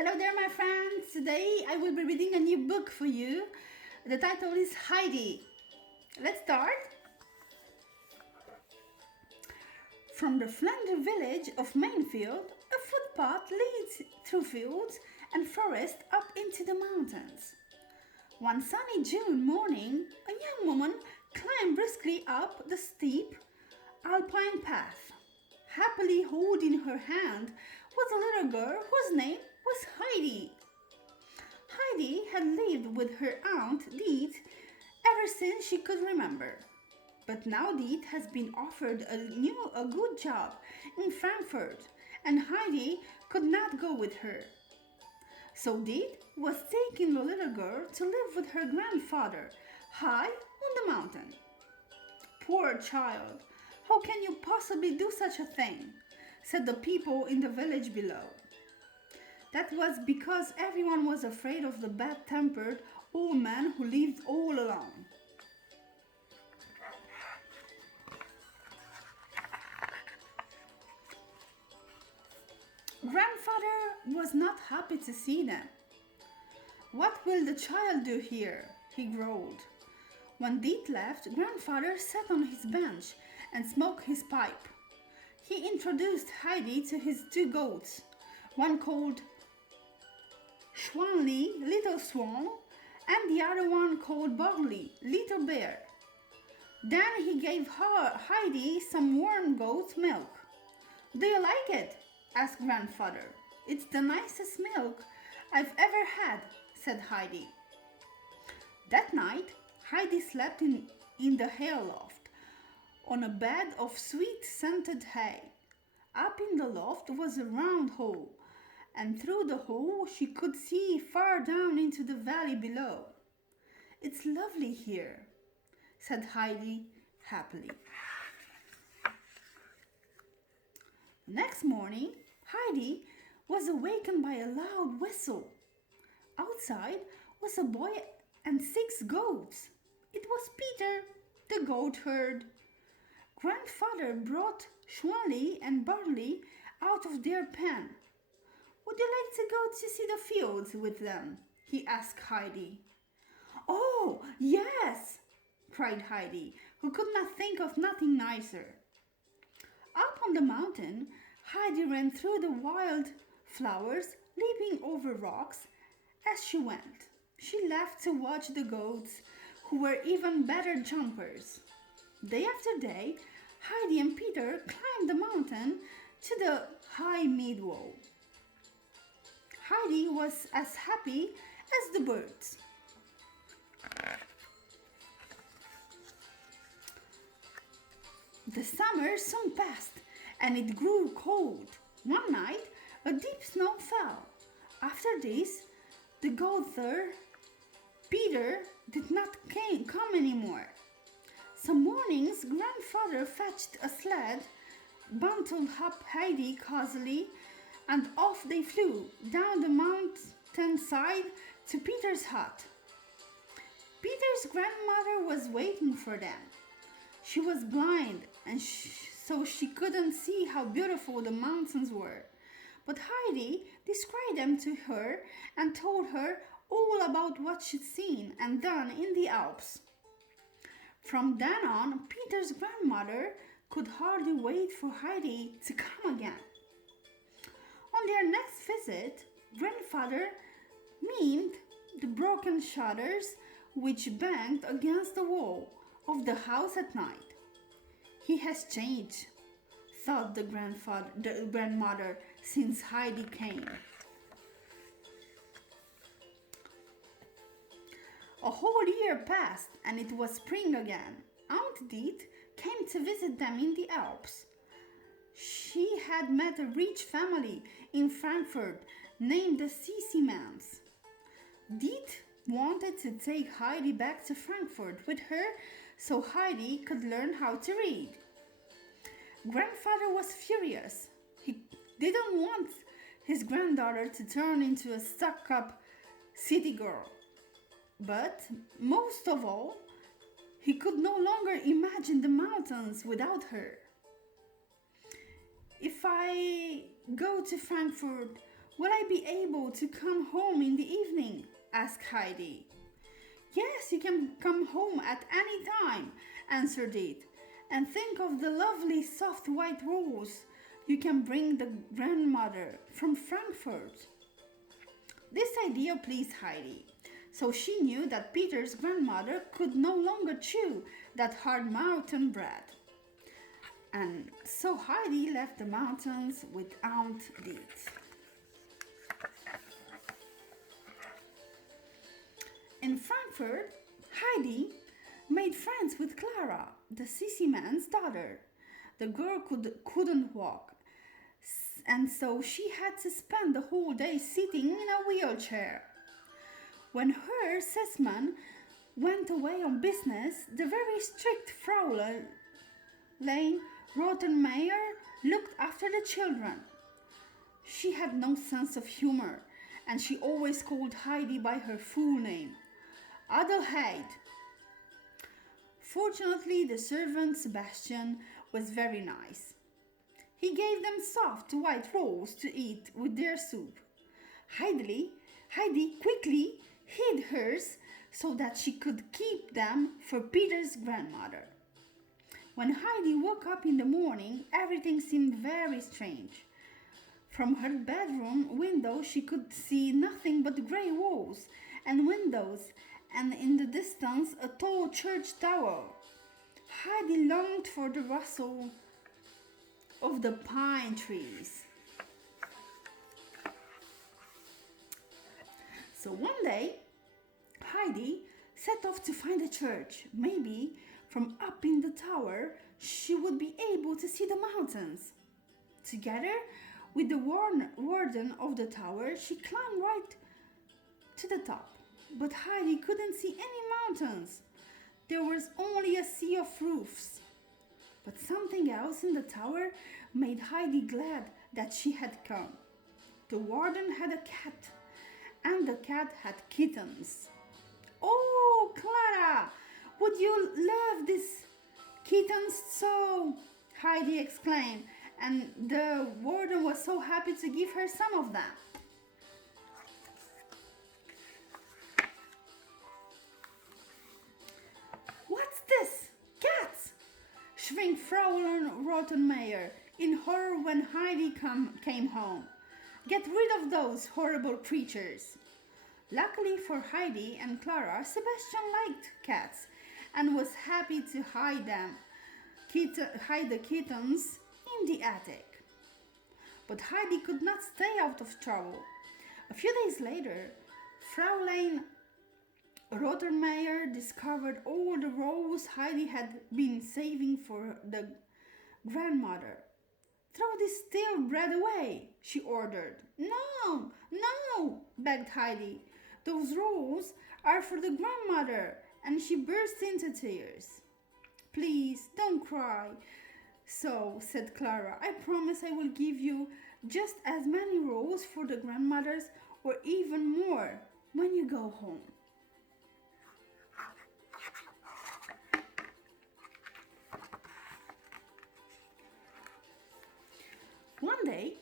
Hello there, my friends. Today I will be reading a new book for you. The title is Heidi. Let's start. From the slender village of Mainfield, a footpath leads through fields and forest up into the mountains. One sunny June morning, a young woman climbed briskly up the steep alpine path. Happily holding her hand was a little girl whose name was Heidi. Heidi had lived with her aunt Deet ever since she could remember. But now Deet has been offered a good job in Frankfurt, and Heidi could not go with her. So Deet was taking the little girl to live with her grandfather high on the mountain. Poor child, how can you possibly do such a thing? Said the people in the village below. That was because everyone was afraid of the bad-tempered old man who lived all alone. Grandfather was not happy to see them. What will the child do here? He growled. When Deet left, Grandfather sat on his bench and smoked his pipe. He introduced Heidi to his two goats, one called Schwanli, Little Swan, and the other one called Barley, Little Bear. Then he gave Heidi some warm goat milk. Do you like it? Asked Grandfather. It's the nicest milk I've ever had, said Heidi. That night, Heidi slept in the hayloft on a bed of sweet-scented hay. Up in the loft was a round hole, and through the hole she could see far down into the valley below. It's lovely here, said Heidi happily. Next morning, Heidi was awakened by a loud whistle. Outside was a boy and 6 goats. It was Peter, the goat herd. Grandfather brought Schwanli and Barley out of their pen. Would you like to go to see the fields with them? He asked Heidi. Oh, yes, cried Heidi, who could not think of nothing nicer. Up on the mountain, Heidi ran through the wild flowers, leaping over rocks as she went. She laughed to watch the goats, who were even better jumpers. Day after day, Heidi and Peter climbed the mountain to the high meadow. Heidi was as happy as the birds. The summer soon passed, and it grew cold. One night, a deep snow fell. After this, the goatherd Peter did not come anymore. Some mornings, Grandfather fetched a sled, bundled up Heidi cozily, and off they flew down the mountainside to Peter's hut. Peter's grandmother was waiting for them. She was blind, and so she couldn't see how beautiful the mountains were. But Heidi described them to her and told her all about what she'd seen and done in the Alps. From then on, Peter's grandmother could hardly wait for Heidi to come again. On their next visit, Grandfather memed the broken shutters which banged against the wall of the house at night. He has changed, thought the grandmother, since Heidi came. A whole year passed, and it was spring again. Aunt Deet came to visit them in the Alps. She had met a rich family in Frankfurt named the Sissimans. Deet wanted to take Heidi back to Frankfurt with her so Heidi could learn how to read. Grandfather was furious. He didn't want his granddaughter to turn into a stuck-up city girl. But most of all, he could no longer imagine the mountains without her. If I go to Frankfurt, Will I be able to come home in the evening? Asked Heidi. Yes, you can come home at any time, answered it. And think of the lovely soft white rose you can bring the grandmother from Frankfurt. This idea pleased Heidi, so she knew that Peter's grandmother could no longer chew that hard mountain bread. And so Heidi left the mountains with Aunt Dete. In Frankfurt, Heidi made friends with Clara, the sissy man's daughter. The girl couldn't walk, and so she had to spend the whole day sitting in a wheelchair. When Herr Sessman went away on business, the very strict Fraulein Rottenmeier looked after the children. She had no sense of humor, and she always called Heidi by her full name, Adelheid. Fortunately, the servant Sebastian was very nice. He gave them soft white rolls to eat with their soup. Heidi quickly hid hers so that she could keep them for Peter's grandmother. When Heidi woke up in the morning, everything seemed very strange. From her bedroom window, she could see nothing but grey walls and windows, and in the distance, a tall church tower. Heidi longed for the rustle of the pine trees. So one day, Heidi set off to find a church. Maybe from up in the tower, she would be able to see the mountains. Together with the warden of the tower, she climbed right to the top. But Heidi couldn't see any mountains. There was only a sea of roofs. But something else in the tower made Heidi glad that she had come. The warden had a cat, and the cat had kittens. Oh, Clara, would you love these kittens so? Heidi exclaimed, and the warden was so happy to give her some of them. What's this? Cats! Shrieked Fraulein Rottenmeier in horror when Heidi came home. Get rid of those horrible creatures. Luckily for Heidi and Clara, Sebastian liked cats and was happy to hide the kittens in the attic. But Heidi could not stay out of trouble. A few days later, Fraulein Rottenmeier discovered all the rolls Heidi had been saving for the grandmother. Throw this stale bread away, she ordered. No, no, begged Heidi. Those rolls are for the grandmother, and she burst into tears. Please, don't cry. So, said Clara, I promise I will give you just as many rolls for the grandmothers or even more when you go home. One day,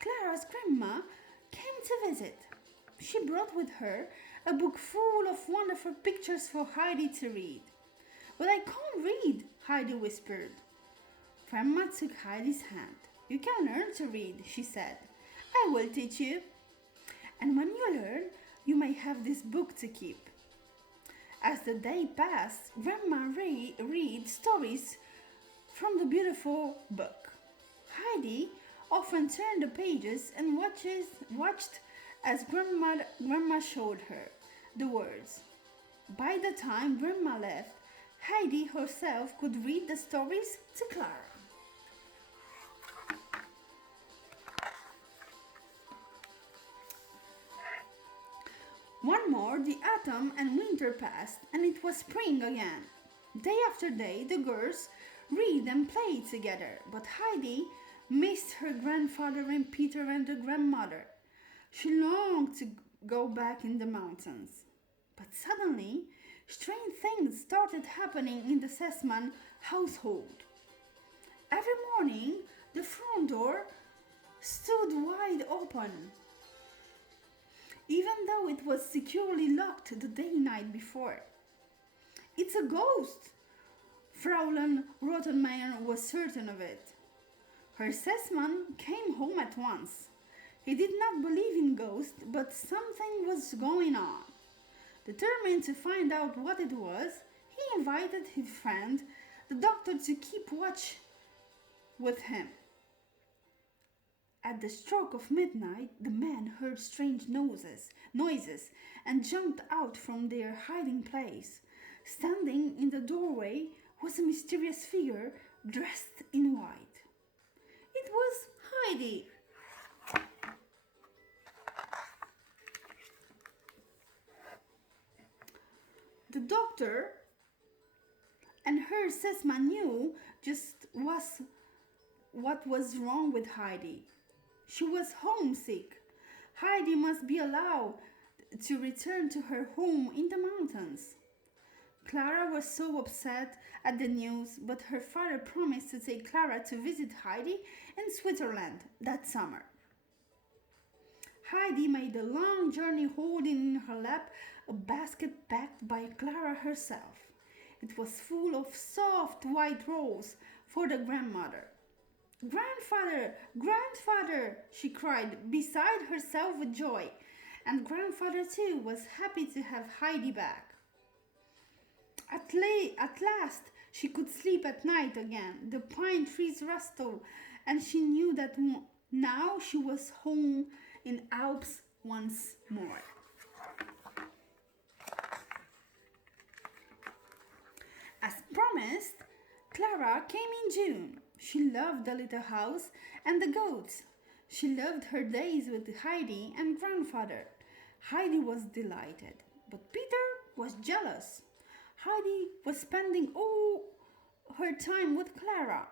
Clara's grandma came to visit. She brought with her a book full of wonderful pictures for Heidi to read. But I can't read, Heidi whispered. Grandma took Heidi's hand. You can learn to read, she said. I will teach you. And when you learn, you may have this book to keep. As the day passed, Grandma read stories from the beautiful book. Heidi often turned the pages and watched as Grandma showed her the words. By the time Grandma left, Heidi herself could read the stories to Clara. One more, the autumn and winter passed, and it was spring again. Day after day, the girls read and played together, but Heidi missed her grandfather and Peter and the grandmother. She longed to go back in the mountains. But suddenly, strange things started happening in the Sessman household. Every morning, the front door stood wide open, even though it was securely locked the day night before. It's a ghost! Fraulein Rottenmeier was certain of it. Herr Sessmann came home at once. He did not believe in ghosts, but something was going on. Determined to find out what it was, he invited his friend, the doctor, to keep watch with him. At the stroke of midnight, the men heard strange noises and jumped out from their hiding place. Standing in the doorway was a mysterious figure dressed in white. It was Heidi. The doctor and Herr Sessmann knew just what was wrong with Heidi. She was homesick. Heidi must be allowed to return to her home in the mountains. Clara was so upset at the news, but her father promised to take Clara to visit Heidi in Switzerland that summer. Heidi made a long journey holding in her lap a basket packed by Clara herself. It was full of soft white rolls for the grandmother. "Grandfather! Grandfather!" she cried, beside herself with joy. And grandfather too was happy to have Heidi back. At last she could sleep at night again. The pine trees rustled, and she knew that now she was home in Alps once more. As promised, Clara came in June. She loved the little house and the goats. She loved her days with Heidi and grandfather. Heidi was delighted, but Peter was jealous. Heidi was spending all her time with Clara.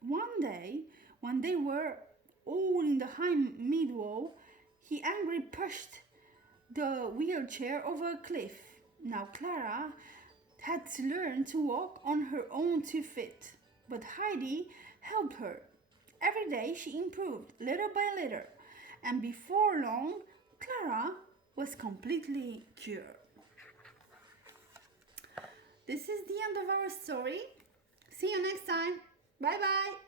One day, when they were all in the high meadow, he angrily pushed the wheelchair over a cliff. Now Clara had to learn to walk on her own 2 feet, but Heidi helped her. Every day she improved, little by little, and before long, Clara was completely cured. This is the end of our story. See you next time. Bye bye.